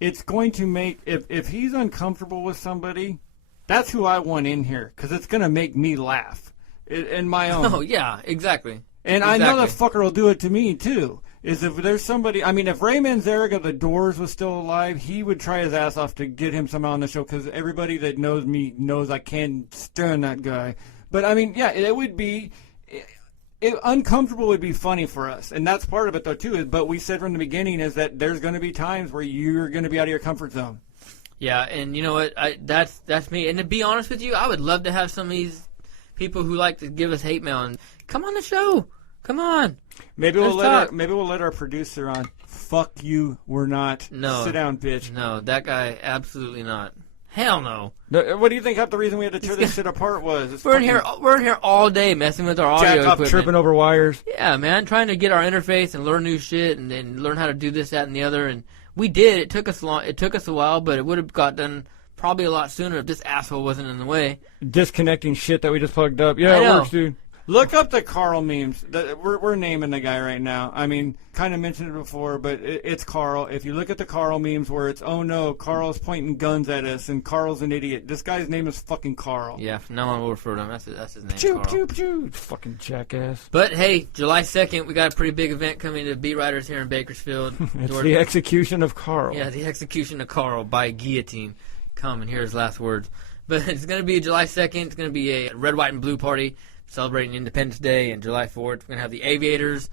it's going to make, if he's uncomfortable with somebody, that's who I want in here, because it's going to make me laugh in my own. Oh, yeah, exactly. And I know that fucker will do it to me, too. Is if there's somebody, if Ray Manzarek of the Doors was still alive, he would try his ass off to get him somehow on the show, because everybody that knows me knows I can't stand that guy. But, it would be... uncomfortable would be funny for us, and that's part of it, though, too. But we said from the beginning is that there's going to be times where you're going to be out of your comfort zone. Yeah, and you know what? That's me. And to be honest with you, I would love to have some of these people who like to give us hate mail and come on the show. Come on. Maybe we'll let our producer on. Fuck you. We're not. No. Sit down, bitch. No, that guy absolutely not. Hell no. What do you think half the reason we had to tear this shit apart was? We're in here all day messing with our audio equipment. Tripping over wires. Yeah, man, trying to get our interface and learn new shit and learn how to do this, that, and the other. And we did. It took us long. It took us a while, but it would have got done probably a lot sooner if this asshole wasn't in the way. Disconnecting shit that we just plugged up. Yeah, it works, dude. Look up the Carl memes. We're naming the guy right now. Kind of mentioned it before, but it's Carl. If you look at the Carl memes where it's, oh no, Carl's pointing guns at us and Carl's an idiot. This guy's name is fucking Carl. Yeah, from now on we'll refer to him. That's his name, Choo, Carl. choo, choo. Fucking jackass. But hey, July 2nd, we got a pretty big event coming to Beat Writers here in Bakersfield. It's the execution of Carl. Yeah, the execution of Carl by guillotine. Come and hear his last words. But it's going to be July 2nd. It's going to be a red, white, and blue party celebrating Independence Day, and July 4th. We're going to have the Aviators,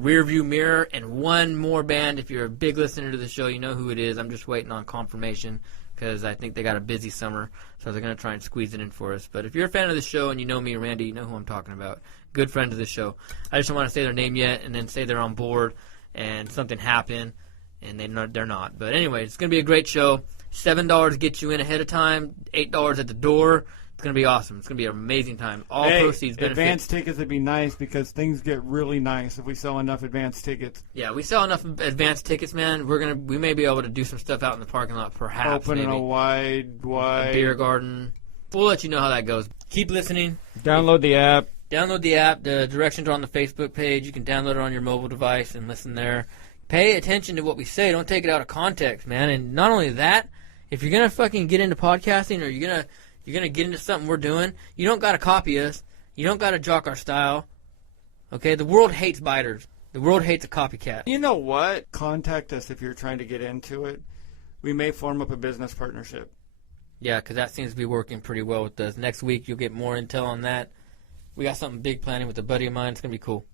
Rearview Mirror, and one more band. If you're a big listener to the show, you know who it is. I'm just waiting on confirmation because I think they got a busy summer, so they're going to try and squeeze it in for us. But if you're a fan of the show and you know me, Randy, you know who I'm talking about. Good friend of the show. I just don't want to say their name yet and then say they're on board and something happened and they're not. But anyway, it's going to be a great show. $7 gets you in ahead of time, $8 at the door. It's going to be awesome. It's going to be an amazing time. All proceeds benefit. Advance tickets would be nice because things get really nice if we sell enough advance tickets. Yeah, we sell enough advance tickets, man. We may be able to do some stuff out in the parking lot, perhaps. Open in a wide a beer garden. We'll let you know how that goes. Keep listening. Download the app. Download the app. The directions are on the Facebook page. You can download it on your mobile device and listen there. Pay attention to what we say. Don't take it out of context, man. And not only that, if you're gonna fucking get into podcasting or you're gonna get into something we're doing, you don't gotta copy us. You don't gotta jock our style. Okay? The world hates biters. The world hates a copycat. You know what? Contact us if you're trying to get into it. We may form up a business partnership. Yeah, because that seems to be working pretty well with us. Next week you'll get more intel on that. We got something big planning with a buddy of mine. It's gonna be cool.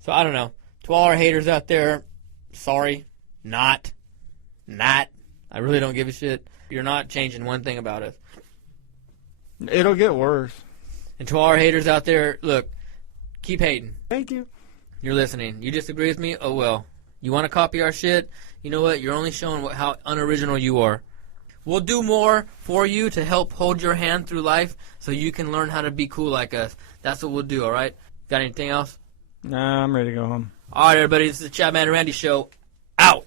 So I don't know. To all our haters out there, sorry. Not. I really don't give a shit. You're not changing one thing about us. It'll get worse. And to all our haters out there, look, keep hating. Thank you. You're listening. You disagree with me? Oh, well. You want to copy our shit? You know what? You're only showing how unoriginal you are. We'll do more for you to help hold your hand through life so you can learn how to be cool like us. That's what we'll do, all right? Got anything else? Nah, I'm ready to go home. All right, everybody. This is the Chadman and Randy Show. Out.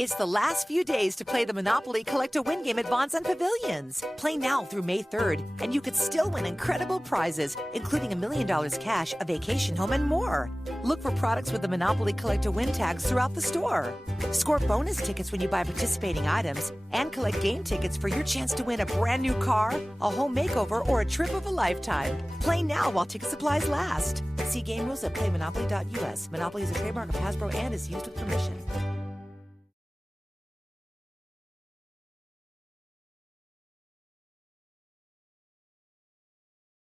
It's the last few days to play the Monopoly Collect-to-Win game at Bonds and Pavilions. Play now through May 3rd, and you could still win incredible prizes, including $1 million cash, a vacation home, and more. Look for products with the Monopoly Collect-to-Win tags throughout the store. Score bonus tickets when you buy participating items, and collect game tickets for your chance to win a brand new car, a home makeover, or a trip of a lifetime. Play now while ticket supplies last. See game rules at playmonopoly.us. Monopoly is a trademark of Hasbro and is used with permission.